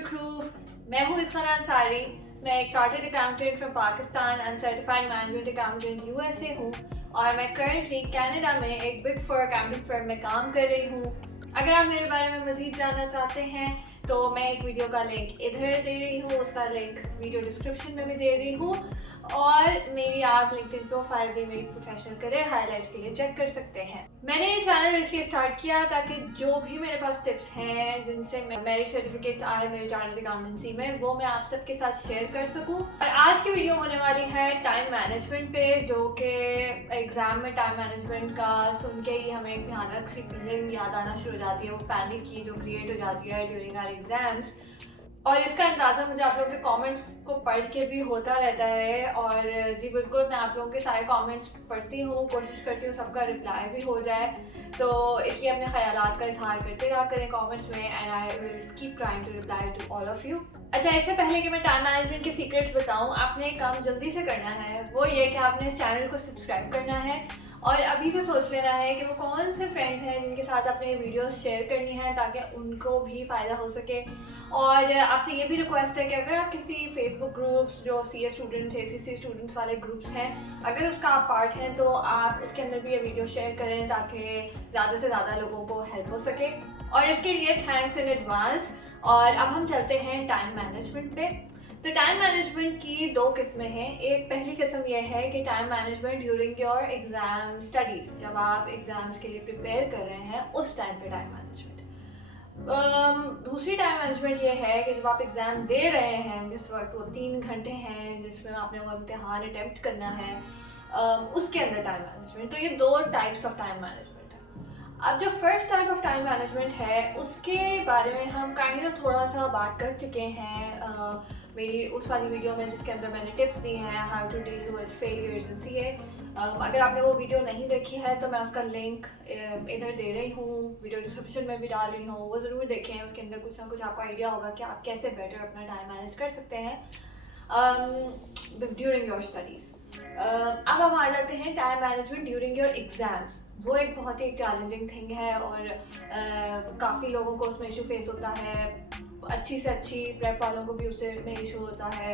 Proof. मैं हूँ इसखाना अंसारी। मैं एक chartered accountant from Pakistan and certified management accountant USA हूँ और मैं करंटली कनाडा में एक बिग फोर अकाउंटिंग फर्म में काम कर रही हूँ। अगर आप मेरे बारे में मज़ीद जानना चाहते हैं तो मैं एक वीडियो का लिंक इधर दे रही हूँ, उसका लिंक वीडियो डिस्क्रिप्शन में भी दे रही हूँ और मेरी आप लिंक्डइन प्रोफाइल भी मेरी प्रोफेशनल करियर हाईलाइट्स के लिए चेक कर सकते हैं। मैंने ये चैनल इसलिए स्टार्ट किया ताकि जो भी मेरे पास टिप्स हैं जिनसे मेरिट सर्टिफिकेट आए मेरे चार्टर्ड अकाउंटेंसी में, वो मैं आप सबके साथ शेयर कर सकूं। और आज की वीडियो होने वाली है टाइम मैनेजमेंट पे, जो कि एग्ज़ाम में टाइम मैनेजमेंट का सुन के ही हमें एक भयानक सी फीलिंग याद आना शुरू हो जाती है, वो पैनिक की जो क्रिएट हो जाती है ड्यूरिंग आवर एग्जाम्स। और इसका अंदाज़ा मुझे आप लोगों के कमेंट्स को पढ़ के भी होता रहता है। और जी बिल्कुल, मैं आप लोगों के सारे कमेंट्स पढ़ती हूँ, कोशिश करती हूँ सबका रिप्लाई भी हो जाए, तो इसलिए अपने ख्यालात का इजहार करते रहा करें कमेंट्स में and I will keep trying to reply to all of you. अच्छा, इससे पहले कि मैं टाइम मैनेजमेंट के सीक्रेट्स बताऊँ, आपने एक काम जल्दी से करना है, वो ये कि आपने इस चैनल को सब्सक्राइब करना है और अभी से सोच लेना है कि वो कौन से फ्रेंड्स हैं जिनके साथ आपने वीडियोस शेयर करनी है ताकि उनको भी फ़ायदा हो सके। और आपसे ये भी रिक्वेस्ट है कि अगर आप किसी फेसबुक ग्रुप्स जो सीए स्टूडेंट्स एसीसी स्टूडेंट्स वाले ग्रुप्स हैं, अगर उसका आप पार्ट हैं तो आप उसके अंदर भी ये वीडियो शेयर करें ताकि ज़्यादा से ज़्यादा लोगों को हेल्प हो सके। और इसके लिए थैंक्स इन एडवांस। और अब हम चलते हैं टाइम मैनेजमेंट पे। तो टाइम मैनेजमेंट की दो किस्में हैं। एक पहली किस्म यह है कि time management during your exam studies, जब आप एग्ज़ाम्स के लिए प्रिपेयर कर रहे हैं उस टाइम पे टाइम मैनेजमेंट। दूसरी टाइम मैनेजमेंट ये है कि जब आप एग्ज़ाम दे रहे हैं, जिस वक्त वो 3 घंटे हैं जिसमें आपने वो इम्तिहान अटेम्प्ट करना है, उसके अंदर टाइम मैनेजमेंट। तो ये दो टाइप्स ऑफ टाइम मैनेजमेंट है। अब जो first type of time management है उसके बारे में हम काइंड ऑफ थोड़ा सा बात कर चुके हैं मेरी उस वाली वीडियो में जिसके अंदर मैंने टिप्स दी हैं how to deal with failures in CA. अगर आपने वो वीडियो नहीं देखी है तो मैं उसका लिंक इधर दे रही हूँ, वीडियो डिस्क्रिप्शन में भी डाल रही हूँ, वो ज़रूर देखें। उसके अंदर कुछ ना कुछ आपको आइडिया होगा कि आप कैसे बेटर अपना टाइम मैनेज कर सकते हैं ड्यूरिंग योर स्टडीज़। अब हम आ जाते हैं time management during your exams. वो एक बहुत ही चैलेंजिंग थिंग है और काफ़ी लोगों को उसमें इशू फेस होता है। अच्छी से अच्छी प्रेप वालों को भी उससे में इशू होता है।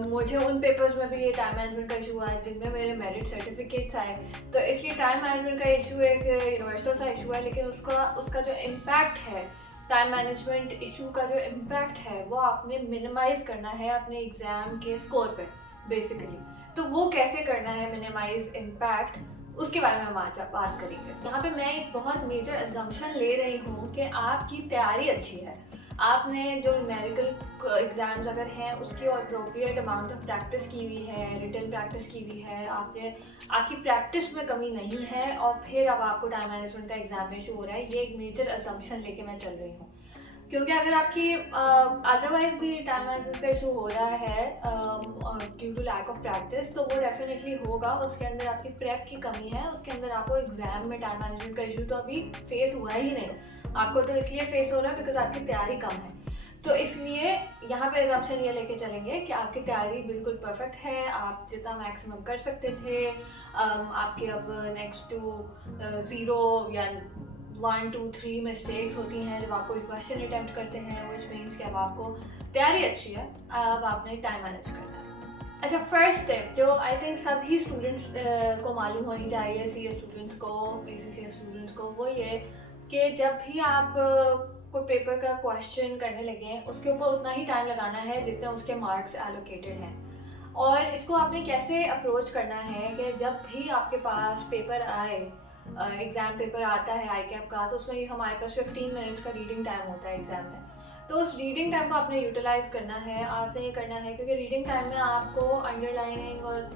मुझे उन पेपर्स में भी ये टाइम मैनेजमेंट का इशू आया जिनमें मेरे मेरिट सर्टिफिकेट्स आए। तो इसलिए टाइम मैनेजमेंट का इशू एक यूनिवर्सल सा इशू है, लेकिन उसका जो इम्पैक्ट है, टाइम मैनेजमेंट इशू का जो इम्पैक्ट है वो आपने मिनिमाइज़ करना है अपने एग्ज़ाम के स्कोर पे बेसिकली। तो वो कैसे करना है मिनिमाइज इम्पैक्ट, उसके बारे में हम आज बात करेंगे। यहाँ पे मैं एक बहुत मेजर अजम्पशन ले रही हूँ कि आपकी तैयारी अच्छी है। आपने जो न्यूमेरिकल एग्ज़ाम्स अगर हैं उसकी अप्रोप्रिएट अमाउंट ऑफ प्रैक्टिस की हुई है, रिटन प्रैक्टिस की हुई है, आपकी प्रैक्टिस में कमी नहीं है और फिर अब आपको टाइम मैनेजमेंट का एग्ज़ाम में इशू हो रहा है। ये एक मेजर अजम्पशन लेके मैं चल रही हूँ, क्योंकि अगर आपकी अदरवाइज भी टाइम मैनेजमेंट का इशू हो रहा है due to lack of practice, तो वो डेफिनेटली होगा। उसके अंदर आपकी प्रेप की कमी है, उसके अंदर आपको एग्जाम में टाइम मैनेजमेंट का इशू तो अभी फेस हुआ ही नहीं। आपको तो इसलिए फेस हो रहा है बिकॉज आपकी तैयारी कम है। तो इसलिए यहाँ पे एग्जाम्पशन ये लेके चलेंगे कि आपकी तैयारी बिल्कुल परफेक्ट है, आप जितना मैक्सिमम कर सकते थे। आपके अब नेक्स्ट टू 0 या 1 2 3 मिस्टेक्स होती हैं जब आप कोई क्वेश्चन अटेम्प्ट करते हैं, विच मीन्स कि अब आपको तैयारी अच्छी है, अब आपने टाइम मैनेज करना है। अच्छा, फर्स्ट टिप जो आई थिंक सभी स्टूडेंट्स को मालूम होनी चाहिए, सीए स्टूडेंट्स को, एसीसी स्टूडेंट्स को, वो ये कि जब भी आप कोई पेपर का क्वेश्चन करने लगे उसके ऊपर उतना ही टाइम लगाना है जितने उसके मार्क्स एलोकेटेड हैं। और इसको आपने कैसे अप्रोच करना है कि जब भी आपके पास पेपर आए, एग्ज़ाम पेपर आता है आई कैप का, तो उसमें हमारे पास 15 मिनट्स का रीडिंग टाइम होता है एग्ज़ाम में। तो उस रीडिंग टाइम को आपने यूटिलाइज़ करना है। आपने ये करना है क्योंकि रीडिंग टाइम में आपको अंडरलाइनिंग और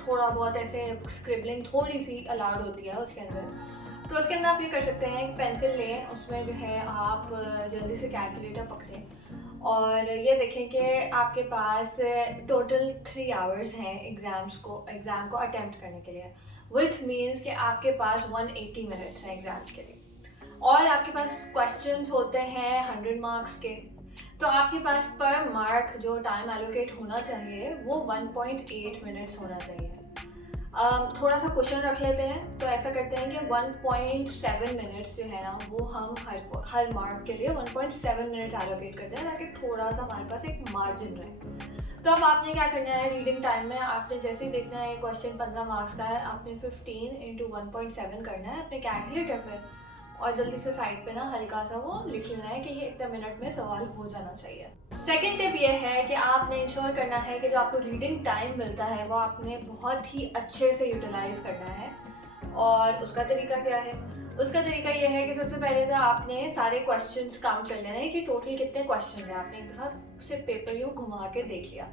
थोड़ा बहुत ऐसे स्क्रिबलिंग थोड़ी सी अलाउड होती है उसके अंदर। तो उसके अंदर आप ये कर सकते हैं कि पेंसिल लें, उसमें जो है आप जल्दी से कैलकुलेटर पकड़ें और ये देखें कि आपके पास टोटल 3 आवर्स हैं एग्ज़ाम को अटेम्प्ट करने के लिए, विच मीन्स कि आपके पास 180 मिनट्स हैं एग्ज़ाम्स के लिए और आपके पास क्वेश्चंस होते हैं 100 मार्क्स के। तो आपके पास पर मार्क जो टाइम एलोकेट होना चाहिए वो 1.8 मिनट्स होना चाहिए। थोड़ा सा क्वेश्चन रख लेते हैं। तो ऐसा करते हैं कि 1.7 मिनट्स जो है ना वो हम हर मार्क के लिए 1.7 मिनट एलोकेट करते हैं, ताकि थोड़ा सा हमारे पास एक मार्जिन रहे। तो अब आपने क्या करना है, रीडिंग टाइम में आपने जैसे ही देखना है क्वेश्चन 15 मार्क्स का है, आपने 15 इंटू 1.7 करना है अपने कैलकुलेटर पे, और जल्दी से साइड पे ना हल्का सा वो लिख लेना है कि ये इतने मिनट में सवाल हो जाना चाहिए। सेकेंड टिप ये है कि आपने इंश्योर करना है कि जो आपको रीडिंग टाइम मिलता है वो आपने बहुत ही अच्छे से यूटिलाइज करना है। और उसका तरीका क्या है? उसका तरीका ये है कि सबसे पहले तो आपने सारे क्वेश्चंस काउंट कर लेना है कि टोटल कितने क्वेश्चन हैं। आपने एक दफ़ा से पेपर यूँ घुमा के देख लिया।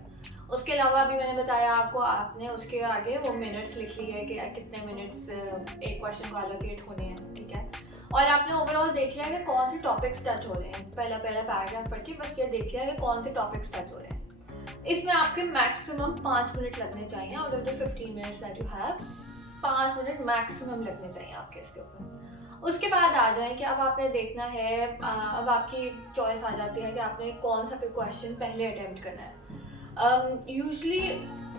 उसके अलावा अभी मैंने बताया आपको, आपने उसके आगे वो मिनट्स लिख ली है कि कितने मिनट्स एक क्वेश्चन को एलोकेट होने हैं, ठीक है। और आपने ओवरऑल देख लिया कि कौन से टॉपिक्स टच हो रहे हैं। पहला पैराग्राफ पढ़ के बस ये देख लिया कि कौन से टॉपिक्स टच हो रहे हैं। इसमें आपके मैक्सिमम 5 मिनट लगने चाहिए। Out of the 15 minutes that you have, 5 minute maximum लगने चाहिए आपके इसके ऊपर। उसके बाद आ जाए कि अब आपने देखना है, अब आपकी चॉइस आ जाती है कि आपने कौन सा क्वेश्चन पहले अटेम्प्ट करना है। यूजली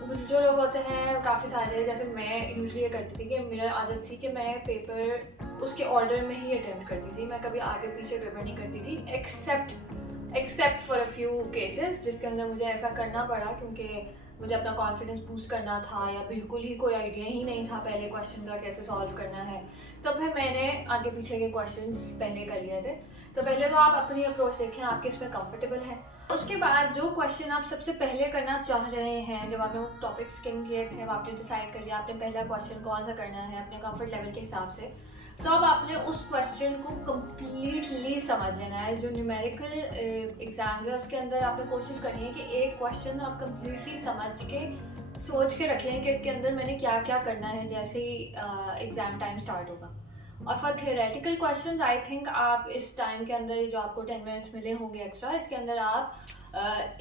जो लोग होते हैं काफ़ी सारे, जैसे मैं यूजली ये करती थी कि मेरा आदत थी कि मैं पेपर उसके ऑर्डर में ही अटेम्प्ट करती थी। मैं कभी आगे पीछे पेपर नहीं करती थी, except for a few cases जिसके अंदर मुझे ऐसा करना पड़ा क्योंकि मुझे अपना कॉन्फिडेंस बूस्ट करना था या बिल्कुल ही कोई आइडिया ही नहीं था पहले क्वेश्चन का कैसे सॉल्व करना है। तो फिर मैंने आगे पीछे के क्वेश्चंस पहले कर लिए थे। तो पहले तो आप अपनी अप्रोच देखें, आप किस में कंफर्टेबल हैं। उसके बाद जो क्वेश्चन आप सबसे पहले करना चाह रहे हैं, जब आपने वो टॉपिक स्किम किए थे, आपने डिसाइड कर लिया आपने पहला क्वेश्चन कौन सा करना है अपने कंफर्ट लेवल के हिसाब से, तो अब आपने उस क्वेश्चन को कम्प्लीटली समझ लेना है। जो न्यूमेरिकल एग्जाम है उसके अंदर आपने कोशिश करनी है कि एक क्वेश्चन आप कम्प्लीटली समझ के सोच के रख लें कि इसके अंदर मैंने क्या क्या करना है जैसे ही एग्ज़ाम टाइम स्टार्ट होगा। और for theoretical question I think आप इस टाइम के अंदर जो आपको 10 मिनट्स मिले होंगे एक्स्ट्रा, इसके अंदर आप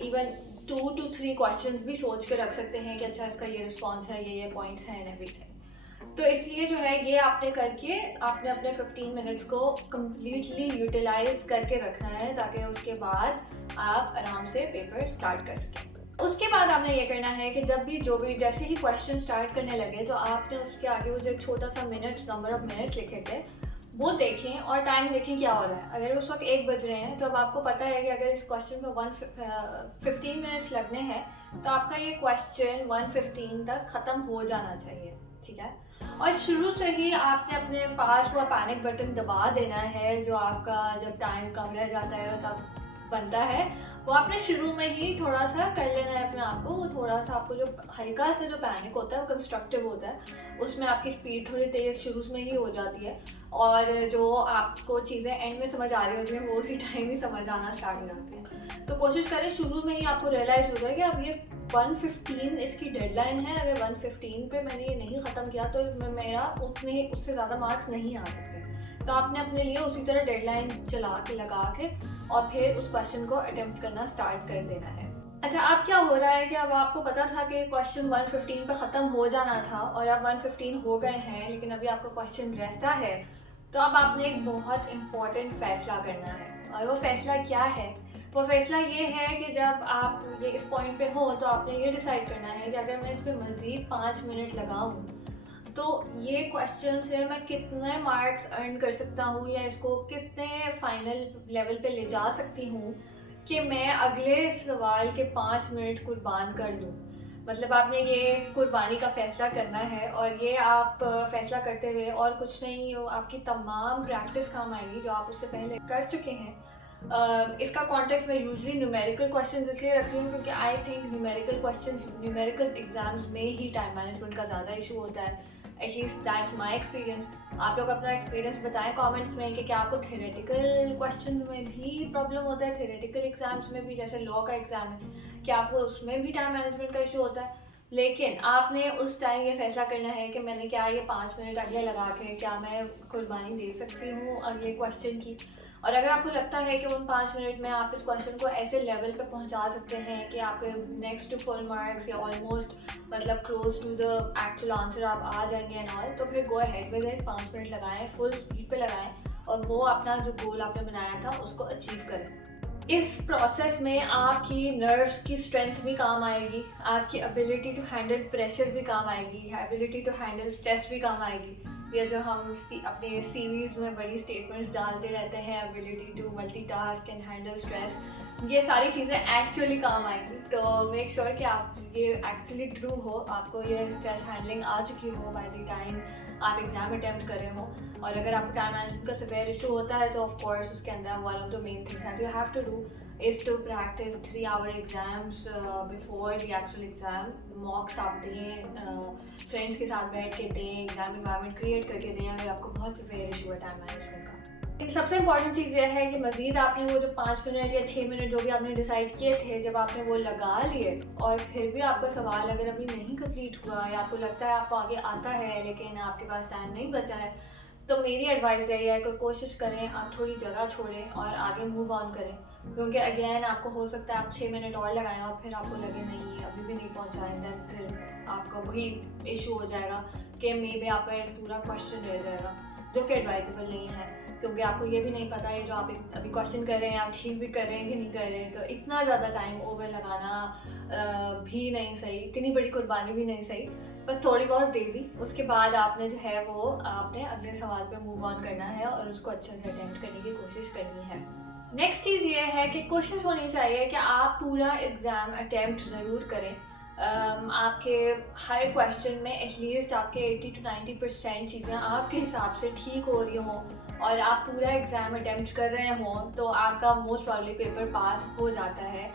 इवन 2 to 3 क्वेश्चन भी सोच के रख सकते हैं कि अच्छा इसका ये रिस्पॉन्स है, ये पॉइंट्स हैं एंड एवरीथिंग। तो इसलिए जो है ये आपने करके आपने अपने 15 मिनट्स को कम्प्लीटली यूटिलाइज करके रखना है, ताकि उसके बाद आप आराम से पेपर स्टार्ट कर सकें। उसके बाद आपने ये करना है कि जो भी जैसे ही क्वेश्चन स्टार्ट करने लगे तो आपने उसके आगे वो जो एक छोटा सा नंबर ऑफ मिनट्स लिखे थे वो देखें और टाइम देखें क्या हो रहा है। अगर उस वक्त 1 बज रहे हैं तो अब आपको पता है कि अगर इस क्वेश्चन पे 15 मिनट्स लगने हैं तो आपका ये क्वेश्चन 1:15 तक ख़त्म हो जाना चाहिए, ठीक है। और शुरू से ही आपने अपने पास वो पैनिक बटन दबा देना है, जो आपका जब टाइम कम रह जाता है तब बनता है, वो आपने शुरू में ही थोड़ा सा कर लेना है अपने आप को। वो थोड़ा सा आपको जो हल्का सा जो पैनिक होता है वो कंस्ट्रक्टिव होता है, उसमें आपकी स्पीड थोड़ी तेज़ शुरू में ही हो जाती है और जो आपको चीज़ें एंड में समझ आ रही होती हैं वो उसी टाइम ही समझ आना स्टार्ट हो जाती हैं। तो कोशिश करें शुरू में ही आपको रियलाइज़ हो जाए कि अब ये 1:15 इसकी डेडलाइन है। अगर 1:15 पे मैंने ये नहीं ख़त्म किया तो मेरा उससे ज़्यादा मार्क्स नहीं आ सकते। तो आपने अपने लिए उसी तरह डेडलाइन लगा के और फिर उस क्वेश्चन को अटेम्प्ट करना स्टार्ट कर देना है। अच्छा, अब क्या हो रहा है कि अब आपको पता था कि क्वेश्चन 1:15 पे ख़त्म हो जाना था और अब 1:15 हो गए हैं, लेकिन अभी आपका क्वेश्चन रहता है। तो अब आपने एक बहुत इम्पॉर्टेंट फ़ैसला करना है, और वो फ़ैसला क्या है? वो फ़ैसला ये है कि जब आप ये इस पॉइंट पे हो तो आपने ये डिसाइड करना है कि अगर मैं इस पर मज़ीद 5 मिनट लगाऊँ तो ये क्वेश्चन से मैं कितने मार्क्स अर्न कर सकता हूँ या इसको कितने फाइनल लेवल पे ले जा सकती हूँ कि मैं अगले सवाल के 5 मिनट कुर्बान कर दूँ। मतलब आपने ये कुर्बानी का फ़ैसला करना है, और ये आप फ़ैसला करते हुए और कुछ नहीं, आपकी तमाम प्रैक्टिस काम आएगी जो आप उससे पहले कर चुके हैं। इसका कॉन्टेक्स्ट मैं यूजली न्यूमेरिकल क्वेश्चंस इसलिए रख रही हूँ क्योंकि आई थिंक न्यूमेरिकल एग्जाम्स में ही टाइम मैनेजमेंट का ज़्यादा इशू होता है। At least that's my experience. आप लोग अपना एक्सपीरियंस बताएं कमेंट्स में कि क्या आपको थ्योरेटिकल क्वेश्चन में भी प्रॉब्लम होता है, थ्योरेटिकल एग्जाम्स में भी, जैसे लॉ का एग्ज़ाम है, क्या आपको उसमें भी टाइम मैनेजमेंट का इशू होता है। लेकिन आपने उस टाइम ये फैसला करना है कि मैंने क्या ये 5 मिनट अगले लगा के क्या मैं कुर्बानी दे सकती हूँ अगले क्वेश्चन की। और अगर आपको लगता है कि उन 5 मिनट में आप इस क्वेश्चन को ऐसे लेवल पे पहुंचा सकते हैं कि आपके नेक्स्ट टू फुल मार्क्स या ऑलमोस्ट मतलब close to the actual answer आप आ जाएंगे एंड ऑल, तो फिर go ahead with it. 5 minute लगाएं, फुल स्पीड पे लगाएं और वो अपना जो गोल आपने बनाया था उसको अचीव करें। इस प्रोसेस में आपकी नर्व्स की स्ट्रेंथ भी काम आएगी, आपकी एबिलिटी टू हैंडल प्रेशर भी काम आएगी, एबिलिटी टू हैंडल स्ट्रेस भी काम आएगी। ये जो हम अपने सीरीज़ में बड़ी स्टेटमेंट्स डालते रहते हैं, ability to multitask and handle stress, ये सारी चीज़ें एक्चुअली काम आएंगी। तो मेक श्योर कि आप ये एक्चुअली ट्रू हो, आपको ये स्ट्रेस हैंडलिंग आ चुकी हो बाय द टाइम आप एग्ज़ाम अटेम्प्ट कर रहे हो। और अगर आपको टाइम मैनेजमेंट का सिवियर इशू होता है तो ऑफ कोर्स उसके अंदर one of the main things that you have to do is to practice 3 hour exams before the actual exam. Mocks आप दें, फ्रेंड्स के साथ बैठ के दें, एग्ज़ाम इन्वायरमेंट क्रिएट करके दें अगर आपको बहुत सिवियर इशू है टाइम मैनेजमेंट का। एक सबसे इंपॉर्टेंट चीज़ यह है कि मज़ीद आपने वो जो 5 मिनट या 6 मिनट जो भी आपने डिसाइड किए थे, जब आपने वो लगा लिए और फिर भी आपका सवाल अगर अभी नहीं कंप्लीट हुआ या आपको लगता है आपको आगे आता है लेकिन आपके पास टाइम नहीं बचा है, तो मेरी एडवाइस यही है कि कोशिश करें आप थोड़ी जगह छोड़ें और आगे मूव ऑन करें। क्योंकि अगेन आपको हो सकता है आप 6 मिनट और लगाएं और फिर आपको लगे नहीं अभी भी नहीं पहुंचा है, देन फिर आपका वही इशू हो जाएगा कि मे बी आपका एक पूरा क्वेश्चन रह जाएगा, जो कि एडवाइजेबल नहीं है। क्योंकि आपको ये भी नहीं पता है जो आप अभी क्वेश्चन कर रहे हैं आप ठीक भी कर रहे हैं कि नहीं कर रहे हैं। तो इतना ज़्यादा टाइम ओवर लगाना भी नहीं सही, इतनी बड़ी कुर्बानी भी नहीं सही। बस थोड़ी बहुत दे दी, उसके बाद आपने जो है वो आपने अगले सवाल पे मूव ऑन करना है और उसको अच्छे से अटेम्प्ट करने की कोशिश करनी है। नेक्स्ट चीज़ ये है कि कोशिश होनी चाहिए कि आप पूरा एग्ज़ाम अटेम्प्ट ज़रूर करें। आपके हर क्वेश्चन में एटलीस्ट आपके 80 to 90% चीज़ें आपके हिसाब से ठीक हो रही हों और आप पूरा एग्ज़ाम अटेम्प्ट कर रहे हों तो आपका मोस्ट प्रॉब्ली पेपर पास हो जाता है।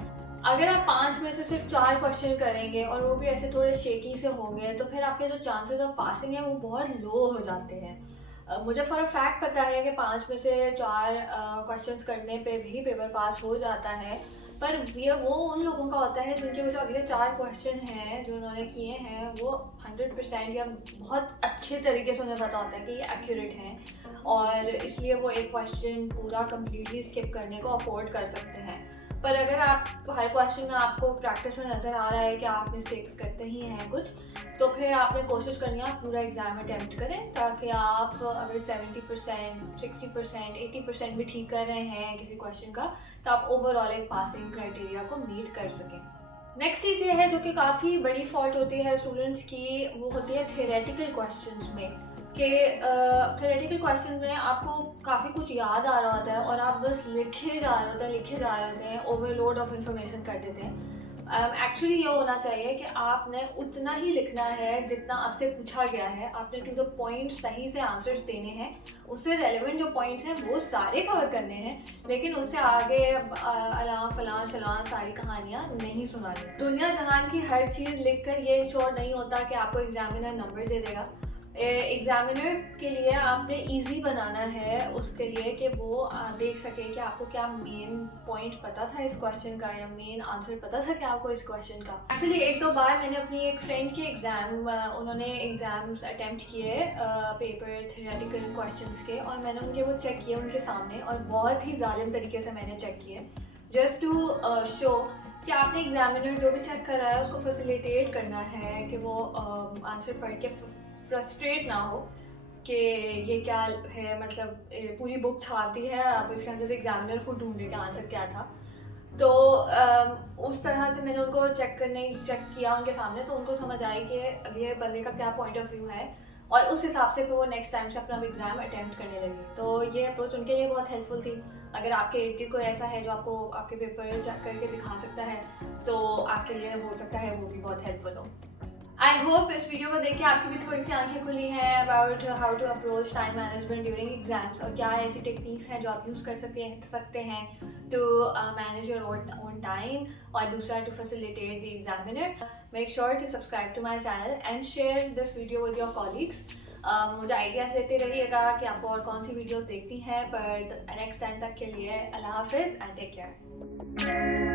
अगर आप 5 में से सिर्फ 4 क्वेश्चन करेंगे और वो भी ऐसे थोड़े शेकी से होंगे तो फिर आपके जो चांसेस ऑफ पासिंग है वो बहुत लो हो जाते हैं। मुझे फॉर फैक्ट पता है कि 5 में से 4 क्वेश्चंस करने पे भी पेपर पास हो जाता है, पर ये वो उन लोगों का होता है जिनके वो जो अगले 4 क्वेश्चन हैं जो उन्होंने किए हैं वो 100% या बहुत अच्छे तरीके से उन्हें पता होता है कि ये एक्यूरेट हैं और इसलिए वो एक क्वेश्चन पूरा कम्प्लीटली स्किप करने को अफोर्ड कर सकते हैं। पर अगर आप हर क्वेश्चन में आपको प्रैक्टिस में नज़र आ रहा है कि आप मिस्टेक्स करते ही हैं कुछ, तो फिर आपने कोशिश करनी है आप पूरा एग्ज़ाम अटेम्प्ट करें ताकि आप अगर 70%, 60%, 80% भी ठीक कर रहे हैं किसी क्वेश्चन का तो आप ओवरऑल एक पासिंग क्राइटेरिया को मीट कर सकें। नेक्स्ट चीज़ ये है जो कि काफ़ी बड़ी फॉल्ट होती है स्टूडेंट्स की, वो होती है थ्योरेटिकल क्वेश्चंस में कि थ्योरेटिकल क्वेश्चन में आपको काफ़ी कुछ याद आ रहा होता है और आप बस लिखे जा रहे होते हैं, ओवरलोड ऑफ इंफॉर्मेशन कर देते हैं। एक्चुअली ये होना चाहिए कि आपने उतना ही लिखना है जितना आपसे पूछा गया है, आपने टू द पॉइंट सही से आंसर्स देने हैं, उससे रेलेवेंट जो पॉइंट्स हैं वो सारे कवर करने हैं, लेकिन उससे आगे अलां फलां शलां सारी कहानियाँ नहीं सुनानी। दुनिया जहान की हर चीज़ लिख कर ये इंश्योर नहीं होता कि आपको एग्जामिनर नंबर दे देगा। एग्जामिनर के लिए आपने इजी बनाना है उसके लिए कि वो देख सके कि आपको क्या मेन पॉइंट पता था इस क्वेश्चन का या मेन आंसर पता था क्या आपको इस क्वेश्चन का। एक्चुअली 1-2 बार मैंने अपनी एक फ्रेंड के उन्होंने एग्ज़ाम्स अटेम्प्ट किए पेपर थ्योरेटिकल क्वेश्चंस के, और मैंने उनके वो चेक किए उनके सामने और बहुत ही जालिम तरीके से मैंने चेक किए जस्ट टू शो कि आपने एग्जामिनर जो भी चेक कर रहा है उसको फैसिलिटेट करना है कि वो आंसर पढ़ के फ्रस्ट्रेट ना हो कि ये क्या है, मतलब पूरी बुक छाप दी है अब इसके अंदर से एग्जामिनर खुद ढूंढे कि आंसर क्या था। तो उस तरह से मैंने उनको चेक किया उनके सामने, तो उनको समझ आई कि अगले बंदे का क्या पॉइंट ऑफ व्यू है और उस हिसाब से फिर वो नेक्स्ट टाइम से अपना एग्ज़ाम अटेम्प्ट करने लगी। तो ये अप्रोच उनके लिए बहुत हेल्पफुल थी। अगर आपके इर्द गिर्द कोई ऐसा है जो आपको आपके पेपर चेक करके दिखा सकता है तो आपके लिए हो सकता है वो भी बहुत हेल्पफुल हो। आई होप इस वीडियो को देख के आपकी भी थोड़ी सी आंखें खुली हैं about how to approach time management during exams और क्या ऐसी टेक्निक्स हैं जो आप यूज़ कर सकते हैं to manage your own time, और दूसरा to facilitate the examiner. Make sure to subscribe to my channel and share this video with your colleagues. मुझे आइडियाज़ देते रहिएगा कि आपको और कौन सी वीडियोज़ देखनी है, पर नेक्स्ट टाइम तक के लिए अल्लाह हाफिज़ एंड टेक केयर।